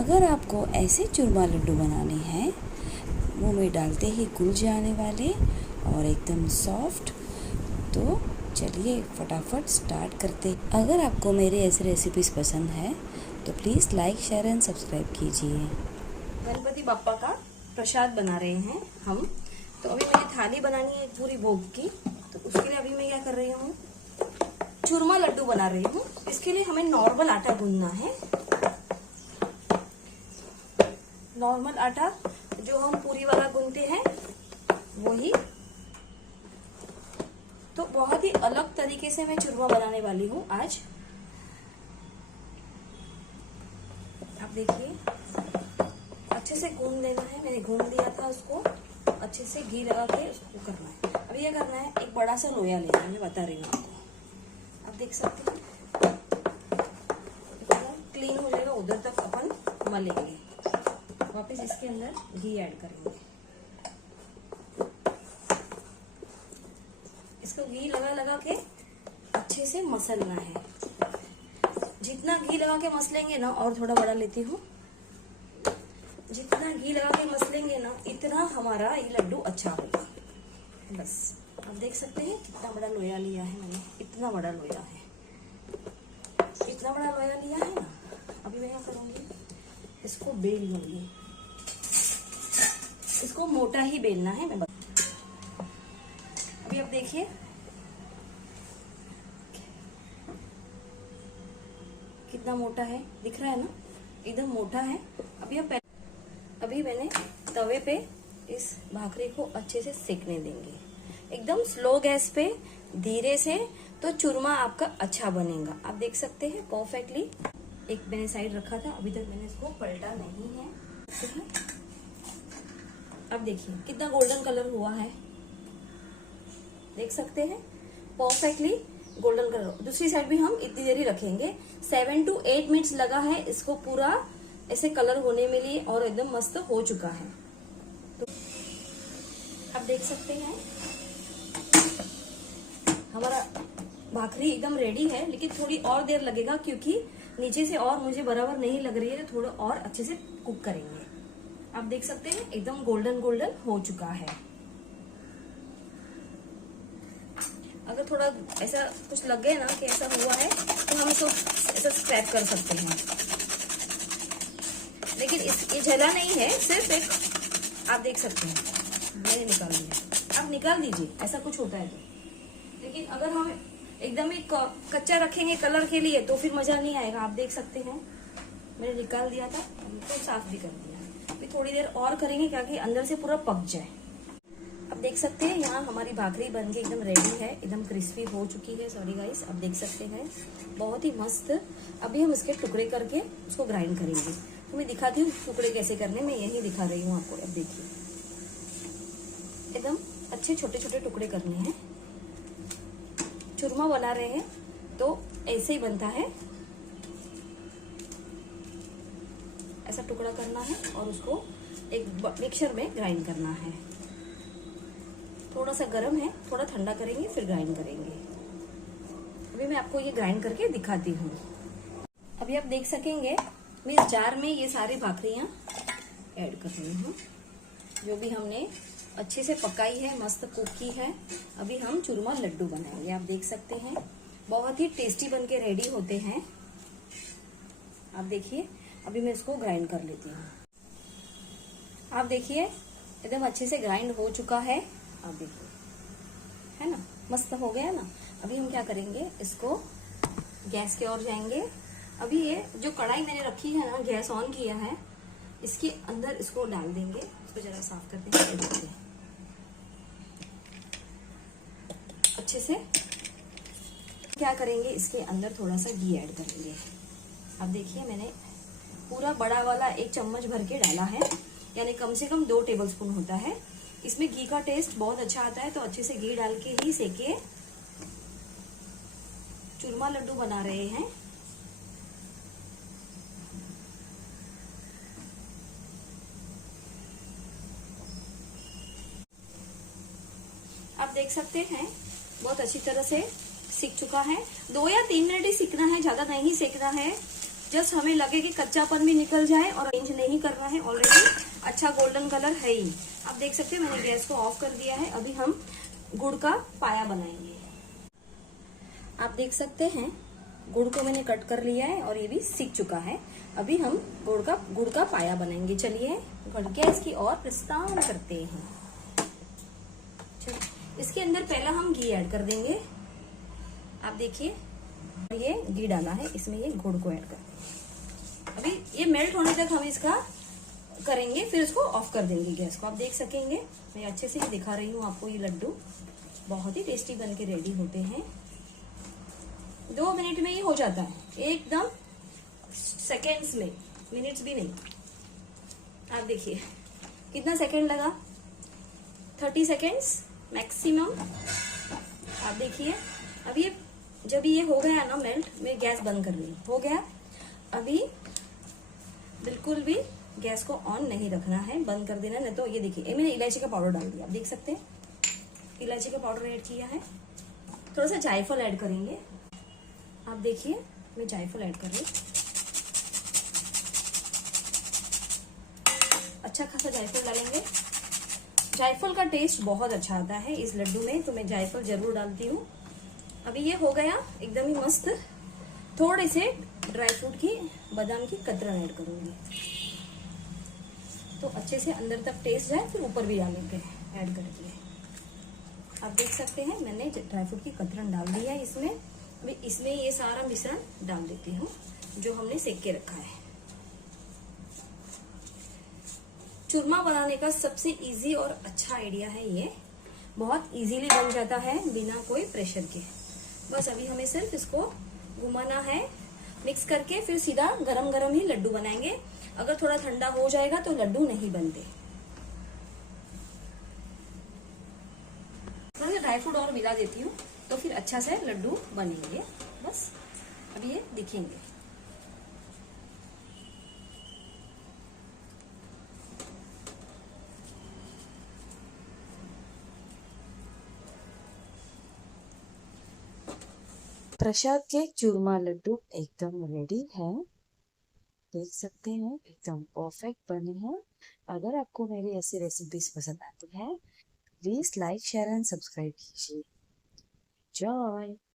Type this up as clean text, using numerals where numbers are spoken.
अगर आपको ऐसे चूरमा लड्डू बनाने हैं, मुंह में डालते ही घुल जाने वाले और एकदम सॉफ्ट, तो चलिए फटाफट स्टार्ट करते। अगर आपको मेरे ऐसे रेसिपीज़ पसंद है तो please like, share and subscribe कीजिए। गणपति बप्पा का प्रसाद बना रहे हैं हम। तो अभी मुझे थाली बनानी है पूरी भोग की, तो उसके लिए अभी मैं क्या कर रही हूँ, चूरमा लड्डू बना रही हूँ। इसके लिए हमें नॉर्मल आटा गूंदना है। नॉर्मल आटा जो हम पूरी वाला गूंदते हैं वही। तो बहुत ही अलग तरीके से मैं चूरमा बनाने वाली हूँ आज। आप देखिए, अच्छे से गूंद लेना है। मैंने गूंद लिया था उसको, अच्छे से घी लगा के उसको करना है। अब ये करना है, एक बड़ा सा लोया लेना है, मैं बता रही हूँ आपको। आप देख सकते हैं क्लीन हो जाएगा, उधर तक अपन मलेंगे। वापस इसके अंदर घी ऐड करेंगे। इसको घी लगा लगा के अच्छे से मसलना है। जितना घी लगा के मसलेंगे ना, और थोड़ा बड़ा लेती हूँ, जितना घी लगा के मसलेंगे ना इतना हमारा ये लड्डू अच्छा होगा। बस आप देख सकते हैं कितना बड़ा लोया लिया है मैंने, इतना बड़ा लोया है, इतना बड़ा लोया लिया है ना। अभी मैं क्या करूंगी, इसको बेल लूंगी। इसको मोटा ही बेलना है। मैं अभी आप देखिए कितना मोटा है, दिख रहा है ना, एकदम मोटा है। अभी मैंने तवे पे इस भाखरी को अच्छे से सेकने देंगे, एकदम स्लो गैस पे, धीरे से, तो चूरमा आपका अच्छा बनेगा। आप देख सकते हैं परफेक्टली। एक मैंने साइड रखा था, अभी तक मैंने इसको पलटा नहीं है। अब देखिए कितना गोल्डन कलर हुआ है, देख सकते हैं परफेक्टली गोल्डन कलर। दूसरी साइड भी हम इतनी देर ही रखेंगे। 7 to 8 मिनट्स लगा है इसको पूरा ऐसे कलर होने में लिए, और एकदम मस्त हो चुका है। तो आप देख सकते हैं हमारा भाखरी एकदम रेडी है, लेकिन थोड़ी और देर लगेगा क्योंकि नीचे से और मुझे बराबर नहीं लग रही है, तो थोड़ा और अच्छे से कुक करेंगे। आप देख सकते हैं एकदम गोल्डन गोल्डन हो चुका है। अगर थोड़ा ऐसा कुछ लग गया ना कि ऐसा हुआ है, तो हम इसको ऐसा स्क्रैप कर सकते हैं, लेकिन ये जला नहीं है, सिर्फ एक। आप देख सकते हैं मैंने निकाल दिया। आप निकाल दीजिए, ऐसा कुछ होता है तो। लेकिन अगर हम एकदम ही कच्चा रखेंगे कलर के लिए तो फिर मजा नहीं आएगा। आप देख सकते हैं मैंने निकाल दिया था, तो साफ भी कर दिया। अभी थोड़ी देर और करेंगे ताकि अंदर से पूरा पक जाए। अब देख सकते हैं यहाँ हमारी भाखरी बनके एकदम रेडी है, एकदम क्रिस्पी हो चुकी है। सॉरी गाइस, अब देख सकते हैं बहुत ही मस्त। अभी हम इसके टुकड़े करके उसको ग्राइंड करेंगे। तो मैं दिखाती हूँ टुकड़े कैसे करने, मैं यही दिखा रही हूँ आपको। अब देखिए एकदम अच्छे छोटे छोटे टुकड़े करने हैं। चूरमा बना रहे हैं तो ऐसे ही बनता है, ऐसा टुकड़ा करना है और उसको एक मिक्सर में ग्राइंड करना है। थोड़ा सा गर्म है, थोड़ा ठंडा करेंगे फिर ग्राइंड करेंगे। अभी मैं आपको ये ग्राइंड करके दिखाती हूँ। अभी आप देख सकेंगे मैं इस जार में ये सारी भाखरियाँ ऐड कर रही हूँ, जो भी हमने अच्छे से पकाई है, मस्त कुक की है। अभी हम चूरमा लड्डू बनाएंगे। आप देख सकते हैं बहुत ही टेस्टी बनके रेडी होते हैं। आप देखिए अभी मैं इसको ग्राइंड कर लेती हूँ। आप देखिए एकदम अच्छे से ग्राइंड हो चुका है। आप देखिए है ना, मस्त हो गया ना। अभी हम क्या करेंगे, इसको गैस के ओर जाएंगे। अभी ये जो कढ़ाई मैंने रखी है ना, गैस ऑन किया है, इसके अंदर इसको डाल देंगे। इसको जरा साफ कर देंगे अच्छे से। क्या करेंगे, इसके अंदर थोड़ा सा घी ऐड करेंगे। अब देखिए मैंने पूरा बड़ा वाला 1 चम्मच भर के डाला है, यानी कम से कम 2 टेबलस्पून होता है। इसमें घी का टेस्ट बहुत अच्छा आता है, तो अच्छे से घी डाल के ही सेके चूरमा लड्डू बना रहे हैं। आप देख सकते हैं बहुत अच्छी तरह से सीख चुका है। 2 या 3 मिनट ही सीखना है, ज्यादा नहीं सेकना है। जस्ट हमें लगे कि कच्चापन भी निकल जाए और चेंज नहीं करना है, ऑलरेडी अच्छा गोल्डन कलर है ही। आप देख सकते हैं मैंने गैस को ऑफ कर दिया है। अभी हम गुड़ का पाया बनाएंगे। आप देख सकते हैं गुड़ को मैंने कट कर लिया है और ये भी सीख चुका है। अभी हम गुड़ का पाया बनाएंगे। चलिए गैस की ओर प्रस्थान करते हैं। चलिए इसके अंदर पहला हम घी ऐड कर देंगे। आप देखिए ये घी डाला है, इसमें ये गुड़ को ऐड कर देंगे। अभी ये मेल्ट होने तक हम इसका करेंगे, फिर इसको ऑफ कर देंगे गैस को। आप देख सकेंगे मैं अच्छे से दिखा रही हूँ आपको। ये लड्डू बहुत ही टेस्टी बन के रेडी होते हैं। 2 मिनट में ही हो जाता है, एकदम सेकेंड्स में, मिनट्स भी नहीं। आप देखिए कितना सेकेंड लगा, 30 सेकेंड्स मैक्सिमम। आप देखिए अब ये जब ये हो गया ना मेल्ट, मैं गैस बंद कर रही हूँ। हो गया। अभी बिल्कुल भी गैस को ऑन नहीं रखना है, बंद कर देना, नहीं तो ये देखिए मैंने इलायची का पाउडर डाल दिया। आप देख सकते हैं इलायची का पाउडर ऐड किया है। थोड़ा सा जायफल ऐड करेंगे। आप देखिए मैं जायफल ऐड कर रही हूँ, अच्छा खासा जायफल डालेंगे। जायफल का टेस्ट बहुत अच्छा आता है इस लड्डू में, तो मैं जायफल जरूर डालती हूँ। अभी ये हो गया एकदम ही मस्त। थोड़े से ड्राई फ्रूट की, बादाम की कतरन ऐड करूंगी, तो अच्छे से अंदर तक टेस्ट जाए, फिर ऊपर भी डालेंगे ऐड करके। आप देख सकते हैं मैंने ड्राई फ्रूट की कतरन डाल दी है इसमें। अभी इसमें ये सारा मिश्रण डाल देती हूँ जो हमने सेक के रखा है। चूरमा बनाने का सबसे इजी और अच्छा आइडिया है ये, बहुत इजीली बन जाता है बिना कोई प्रेशर के। बस अभी हमें सिर्फ इसको घुमाना है मिक्स करके, फिर सीधा गरम गरम ही लड्डू बनाएंगे। अगर थोड़ा ठंडा हो जाएगा तो लड्डू नहीं बनते। थोड़ा सा ड्राई फ्रूट और मिला देती हूँ तो फिर अच्छा से लड्डू बनेंगे। बस अभी ये दिखेंगे। प्रसाद के चूरमा लड्डू एकदम रेडी है। देख सकते हैं एकदम परफेक्ट बने हैं। अगर आपको मेरी ऐसी रेसिपीज पसंद आती है, please like share and subscribe कीजिए। जय